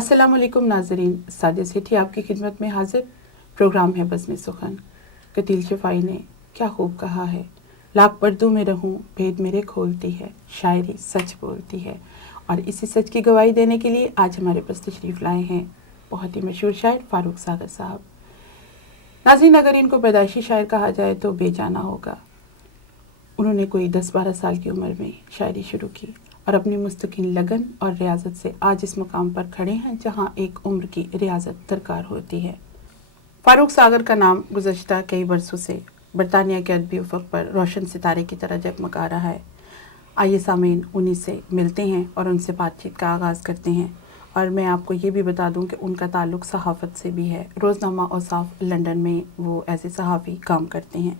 السلام علیکم ناظرین، سعدیہ سیٹھی آپ کی خدمت میں حاضر۔ پروگرام ہے بزم سخن۔ قتیل شفائی نے کیا خوب کہا ہے، لاکھ پردوں میں رہوں بھید میرے کھولتی ہے، شاعری سچ بولتی ہے۔ اور اسی سچ کی گواہی دینے کے لیے آج ہمارے پاس تشریف لائے ہیں بہت ہی مشہور شاعر فاروق ساغر صاحب۔ ناظرین، اگر ان کو پیدائشی شاعر کہا جائے تو بے جانا ہوگا۔ انہوں نے کوئی 10-12 سال کی عمر میں شاعری شروع کی اور اپنی مستقل لگن اور ریاضت سے آج اس مقام پر کھڑے ہیں جہاں ایک عمر کی ریاضت درکار ہوتی ہے۔ فاروق ساغر کا نام گزشتہ کئی برسوں سے برطانیہ کے ادبی افق پر روشن ستارے کی طرح جگمگا رہا ہے۔ آئیے سامعین، انہی سے ملتے ہیں اور ان سے بات چیت کا آغاز کرتے ہیں۔ اور میں آپ کو یہ بھی بتا دوں کہ ان کا تعلق صحافت سے بھی ہے۔ روزنامہ اوصاف لنڈن میں وہ ایز اے صحافی کام کرتے ہیں۔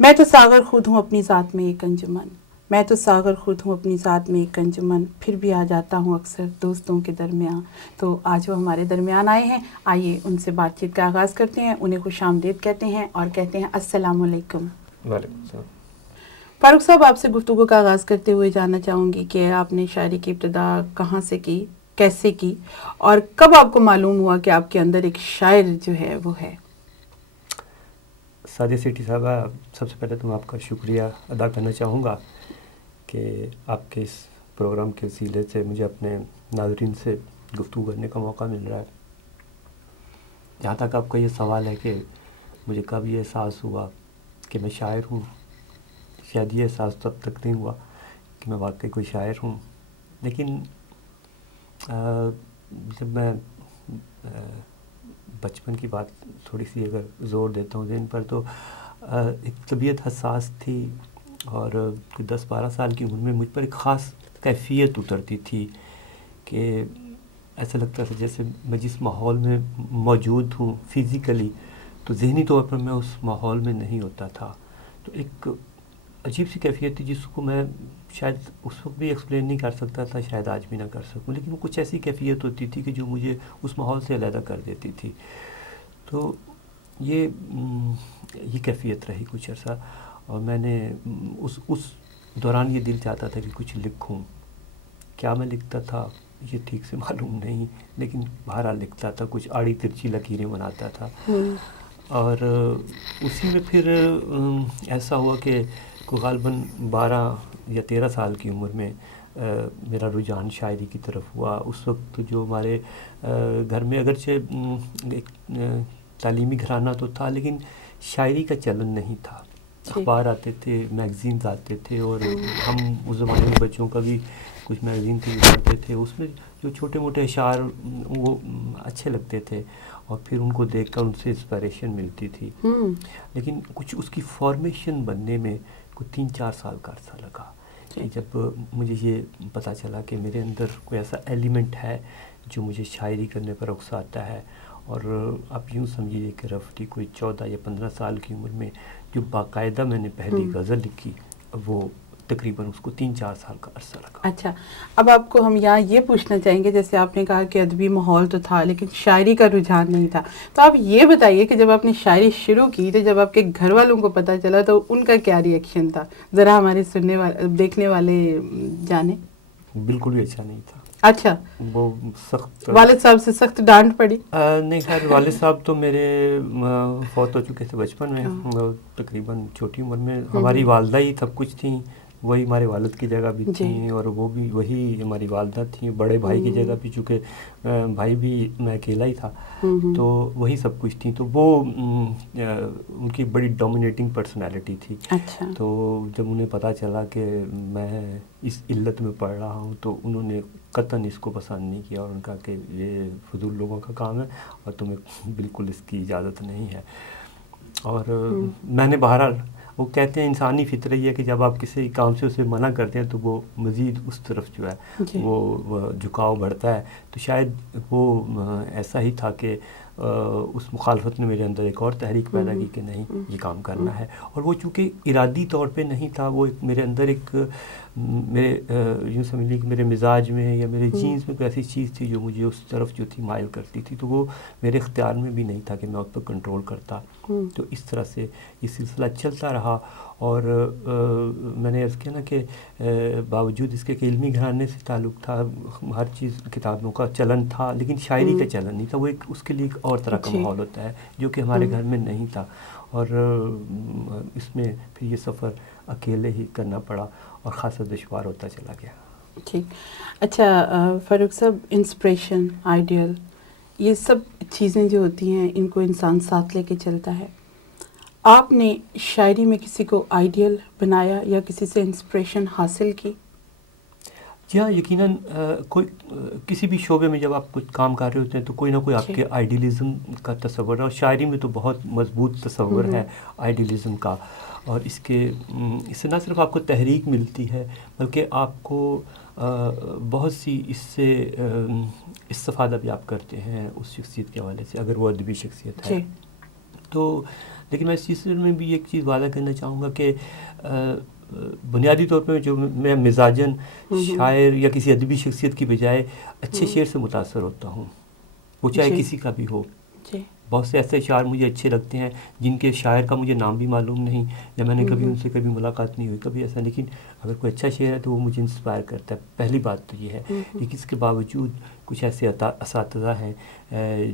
میں تو ساغر خود ہوں اپنی ذات میں ایک انجمن، میں تو ساغر خود ہوں اپنی ذات میں ایک انجمن، پھر بھی آ جاتا ہوں اکثر دوستوں کے درمیان۔ تو آج وہ ہمارے درمیان آئے ہیں، آئیے ان سے بات چیت کا آغاز کرتے ہیں۔ انہیں خوش آمدید کہتے ہیں اور کہتے ہیں السلام علیکم۔ وعلیکم السلام۔ فاروق صاحب، آپ سے گفتگو کا آغاز کرتے ہوئے جاننا چاہوں گی کہ آپ نے شاعری کی ابتدا کہاں سے کی، کیسے کی، اور کب آپ کو معلوم ہوا کہ آپ کے اندر ایک شاعر جو ہے وہ ہے؟ سعدیہ سیٹھی صاحبہ، سب سے پہلے تو میں آپ کا شکریہ ادا کرنا چاہوں گا کہ آپ کے اس پروگرام کے وسیلے سے مجھے اپنے ناظرین سے گفتگو کرنے کا موقع مل رہا ہے۔ جہاں تک آپ کا یہ سوال ہے کہ مجھے کب یہ احساس ہوا کہ میں شاعر ہوں، شاید یہ احساس تب تک نہیں ہوا کہ میں واقعی کوئی شاعر ہوں، لیکن جب میں بچپن کی بات تھوڑی سی اگر زور دیتا ہوں ذہن پر، تو ایک طبیعت حساس تھی اور کوئی 10-12 سال کی عمر میں مجھ پر ایک خاص کیفیت اترتی تھی کہ ایسا لگتا تھا جیسے میں جس ماحول میں موجود ہوں فزیکلی، تو ذہنی طور پر میں اس ماحول میں نہیں ہوتا تھا۔ تو ایک عجیب سی کیفیت تھی جس کو میں شاید اس وقت بھی ایکسپلین نہیں کر سکتا تھا، شاید آج بھی نہ کر سکوں، لیکن وہ کچھ ایسی کیفیت ہوتی تھی کہ جو مجھے اس ماحول سے علیحدہ کر دیتی تھی۔ تو یہ کیفیت رہی کچھ عرصہ، اور میں نے اس دوران یہ دل چاہتا تھا کہ کچھ لکھوں۔ کیا میں لکھتا تھا یہ ٹھیک سے معلوم نہیں، لیکن بہرحال لکھتا تھا، کچھ آڑی ترچھی لکیریں بناتا تھا۔ اور اسی میں پھر ایسا ہوا کہ غالباً 12 یا 13 سال کی عمر میں میرا رجحان شاعری کی طرف ہوا۔ اس وقت جو ہمارے گھر میں اگرچہ ایک تعلیمی گھرانہ تو تھا، لیکن شاعری کا چلن نہیں تھا۔ اخبار آتے تھے، میگزینز آتے تھے، اور ہم اس زمانے میں بچوں کا بھی کچھ میگزین تھے جو پڑھتے تھے، اس میں جو چھوٹے موٹے اشعار وہ اچھے لگتے تھے، اور پھر ان کو دیکھ کر ان سے انسپائریشن ملتی تھی۔ لیکن کچھ اس کی فارمیشن بننے میں کوئی 3-4 سال کا عرصہ لگا، کہ جب مجھے یہ پتہ چلا کہ میرے اندر کوئی ایسا ایلیمنٹ ہے جو مجھے شاعری کرنے پر اکساتا ہے۔ اور آپ یوں سمجھیے کہ رفلی کوئی 14 یا 15 سال کی عمر میں جو باقاعدہ میں نے پہلی غزل لکھی، وہ تقریباً اس کو 3-4 سال کا عرصہ لگا۔ اچھا، اب آپ کو ہم یہاں یہ پوچھنا چاہیں گے، جیسے آپ نے کہا کہ ادبی ماحول تو تھا لیکن شاعری کا رجحان نہیں تھا، تو آپ یہ بتائیے کہ جب آپ نے شاعری شروع کی تو جب آپ کے گھر والوں کو پتہ چلا تو ان کا کیا ری ایکشن تھا؟ ذرا ہمارے سننے والے دیکھنے والے جانیں۔ بالکل بھی اچھا نہیں تھا۔ اچھا، وہ سخت والد صاحب سے سخت ڈانٹ پڑی؟ نہیں، خیر والد صاحب تو میرے فوت ہو چکے تھے بچپن میں، تقریباً چھوٹی عمر میں۔ ہماری والدہ ہی سب کچھ تھیں، وہی ہمارے والد کی جگہ بھی تھیں، اور وہ بھی وہی ہماری والدہ تھیں۔ بڑے بھائی کی جگہ بھی، چونکہ بھائی بھی میں اکیلا ہی تھا، تو وہی سب کچھ تھیں۔ تو وہ ان کی بڑی ڈومینیٹنگ پرسنالٹی تھی۔ تو جب انہیں پتہ چلا کہ میں اس علت میں پڑھ رہا ہوں تو انہوں نے قطعاً اس کو پسند نہیں کیا، اور ان کا کہ یہ فضول لوگوں کا کام ہے اور تمہیں بالکل اس کی اجازت نہیں ہے۔ اور میں نے بہرحال، وہ کہتے ہیں انسانی فطرت یہ ہے کہ جب آپ کسی کام سے اسے منع کرتے ہیں تو وہ مزید اس طرف جو ہے وہ جھکاؤ بڑھتا ہے۔ تو شاید وہ ایسا ہی تھا کہ اس مخالفت نے میرے اندر ایک اور تحریک پیدا کی کہ نہیں، یہ کام کرنا ہے۔ اور وہ چونکہ ارادی طور پہ نہیں تھا، وہ میرے اندر ایک میرے یوں سمجھ لیجیے کہ میرے مزاج میں یا میرے جینز میں کوئی ایسی چیز تھی جو مجھے اس طرف جو تھی مائل کرتی تھی، تو وہ میرے اختیار میں بھی نہیں تھا کہ میں اس پر کنٹرول کرتا۔ تو اس طرح سے یہ سلسلہ چلتا رہا، اور میں نے عرض کیا نا کہ باوجود اس کے کہ علمی گھرانے سے تعلق تھا، ہر چیز کتابوں کا چلن تھا، لیکن شاعری کا چلن نہیں تھا. وہ ایک اس کے لیے ایک اور طرح کا ماحول ہوتا ہے جو کہ ہمارے گھر میں نہیں تھا. اور اس میں پھر یہ سفر اکیلے ہی کرنا پڑا اور خاصا دشوار ہوتا چلا گیا. ٹھیک. اچھا فاروق صاحب، انسپریشن، آئیڈیل، یہ سب چیزیں جو ہوتی ہیں ان کو انسان ساتھ لے کے چلتا ہے. آپ نے شاعری میں کسی کو آئیڈیل بنایا یا کسی سے انسپریشن حاصل کی؟ جی ہاں، یقیناً کوئی کسی بھی شعبے میں جب آپ کچھ کام کر رہے ہوتے ہیں تو کوئی نہ کوئی آپ کے آئیڈیلزم کا تصور ہے، اور شاعری میں تو بہت مضبوط تصور ہے آئیڈیلزم کا. اور اس سے نہ صرف آپ کو تحریک ملتی ہے بلکہ آپ کو بہت سی اس سے استفادہ بھی آپ کرتے ہیں اس شخصیت کے حوالے سے، اگر وہ ادبی شخصیت ہے تو. لیکن میں اس سلسلے میں بھی ایک چیز وعدہ کرنا چاہوں گا کہ بنیادی طور پہ جو میں مزاجاً شاعر یا کسی ادبی شخصیت کی بجائے اچھے شعر سے متاثر ہوتا ہوں، وہ چاہے کسی کا بھی ہو. بہت سے ایسے اشعار مجھے اچھے لگتے ہیں جن کے شاعر کا مجھے نام بھی معلوم نہیں، یا میں نے کبھی ان سے کبھی ملاقات نہیں ہوئی، کبھی ایسا. لیکن اگر کوئی اچھا شعر ہے تو وہ مجھے انسپائر کرتا ہے. پہلی بات تو یہ ہے. لیکن اس کے باوجود کچھ ایسے اساتذہ ہیں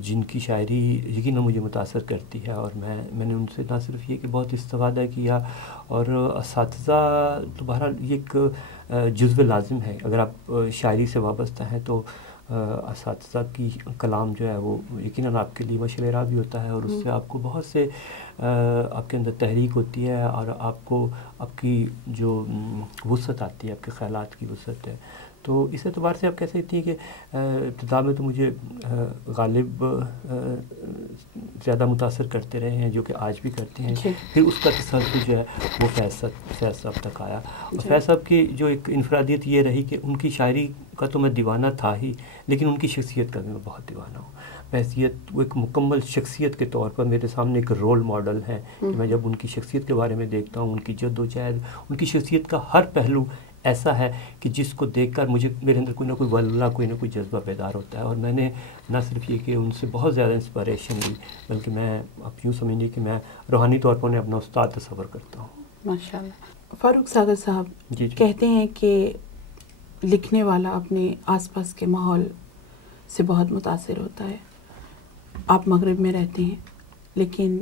جن کی شاعری یقیناً مجھے متاثر کرتی ہے، اور میں نے ان سے نہ صرف یہ کہ بہت استفادہ کیا، اور اساتذہ تو بہرحال یہ ایک جزو لازم ہے. اگر آپ شاعری سے وابستہ ہیں تو اساتذہ کی کلام جو ہے وہ یقیناً آپ کے لیے مشعل راہ بھی ہوتا ہے، اور اس سے آپ کو بہت سے آپ کے اندر تحریک ہوتی ہے، اور آپ کو آپ کی جو وسعت آتی ہے، آپ کے خیالات کی وسعت ہے. تو اس اعتبار سے آپ کہہ سکتی ہیں کہ ابتدا میں تو مجھے غالب زیادہ متاثر کرتے رہے ہیں، جو کہ آج بھی کرتے ہیں. پھر اس کا تسلسل جو ہے وہ فیض صاحب تک آیا. اور فیض صاحب کی جو ایک انفرادیت یہ رہی کہ ان کی شاعری کا تو میں دیوانہ تھا ہی، لیکن ان کی شخصیت کا بھی میں بہت دیوانہ ہوں. بحیثیت وہ ایک مکمل شخصیت کے طور پر میرے سامنے ایک رول ماڈل ہے کہ میں جب ان کی شخصیت کے بارے میں دیکھتا ہوں، ان کی جد و جہد، ان کی شخصیت کا ہر پہلو ایسا ہے کہ جس کو دیکھ کر میرے اندر کوئی نہ کوئی ولولہ، کوئی نہ کوئی جذبہ بیدار ہوتا ہے. اور میں نے نہ صرف یہ کہ ان سے بہت زیادہ انسپائریشن لی، بلکہ میں اب یوں سمجھیے کہ میں روحانی طور پر انہیں اپنا استاد تصور کرتا ہوں. ماشاء اللہ. فاروق ساگر صاحب کہتے ہیں کہ لکھنے والا اپنے آس پاس کے ماحول سے بہت متاثر ہوتا ہے. آپ مغرب میں رہتے ہیں، لیکن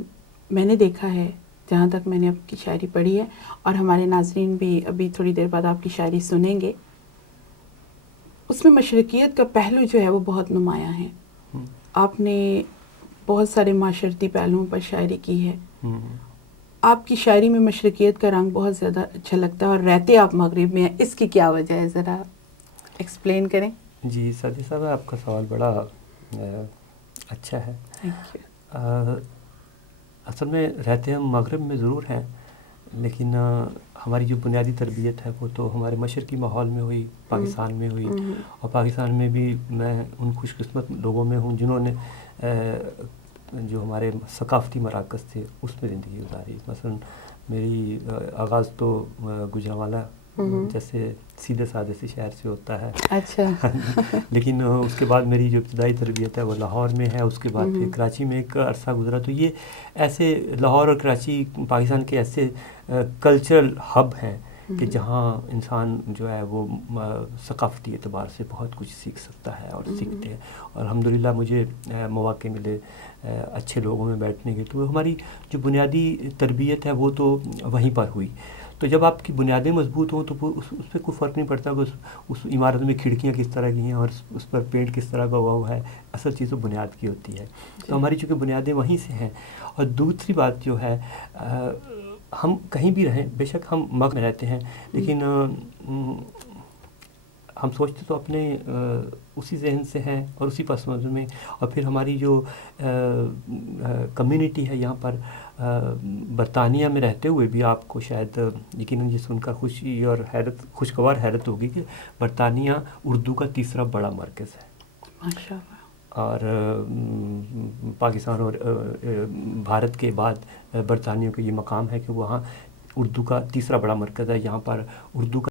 میں نے دیکھا ہے، جہاں تک میں نے آپ کی شاعری پڑھی ہے، اور ہمارے ناظرین بھی ابھی تھوڑی دیر بعد آپ کی شاعری سنیں گے، اس میں مشرقیت کا پہلو جو ہے وہ بہت نمایاں ہے. آپ نے بہت سارے معاشرتی پہلوؤں پر شاعری کی ہے. آپ کی شاعری میں مشرقیت کا رنگ بہت زیادہ اچھا لگتا ہے، اور رہتے آپ مغرب میں ہیں، اس کی کیا وجہ ہے؟ ذرا ایکسپلین کریں. جی سعدیہ صاحب، آپ کا سوال بڑا اچھا ہے. اصل میں رہتے ہم مغرب میں ضرور ہیں، لیکن ہماری جو بنیادی تربیت ہے وہ تو ہمارے مشرقی ماحول میں ہوئی، پاکستان میں ہوئی. اور پاکستان میں بھی میں ان خوش قسمت لوگوں میں ہوں جنہوں نے جو ہمارے ثقافتی مراکز تھے اس میں زندگی گزاری. مثلا میری آغاز تو گوجرانوالہ جیسے سیدھے سادے سے شہر سے ہوتا ہے. اچھا. لیکن اس کے بعد میری جو ابتدائی تربیت ہے وہ لاہور میں ہے. اس کے بعد پھر کراچی میں ایک عرصہ گزرا. تو یہ ایسے لاہور اور کراچی پاکستان کے ایسے کلچرل ہب ہیں کہ جہاں انسان جو ہے وہ ثقافتی اعتبار سے بہت کچھ سیکھ سکتا ہے اور سیکھتے ہیں. اور الحمدللہ مجھے مواقع ملے اچھے لوگوں میں بیٹھنے کے. تو ہماری جو بنیادی تربیت ہے وہ تو وہیں پر ہوئی. تو جب آپ کی بنیادیں مضبوط ہوں تو اس پہ کوئی فرق نہیں پڑتا کہ اس عمارت میں کھڑکیاں کس طرح کی ہیں اور اس پر پینٹ کس طرح کا ہوا ہے. اصل چیز تو بنیاد کی ہوتی ہے. تو ہماری چونکہ بنیادیں وہیں سے ہیں. اور دوسری بات جو ہے، ہم کہیں بھی رہیں، بے شک ہم مغرب میں رہتے ہیں، لیکن ہم سوچتے تو اپنے اسی ذہن سے ہیں اور اسی پس منظر میں. اور پھر ہماری جو کمیونٹی ہے یہاں پر برطانیہ میں رہتے ہوئے بھی آپ کو شاید یقیناً یہ سن کر خوشی اور خوشگوار حیرت ہوگی کہ برطانیہ اردو کا تیسرا بڑا مرکز ہے. ماشاء اللہ. اور پاکستان اور بھارت کے بعد برطانیہ کا یہ مقام ہے کہ وہاں اردو کا تیسرا بڑا مرکز ہے. یہاں پر اردو کا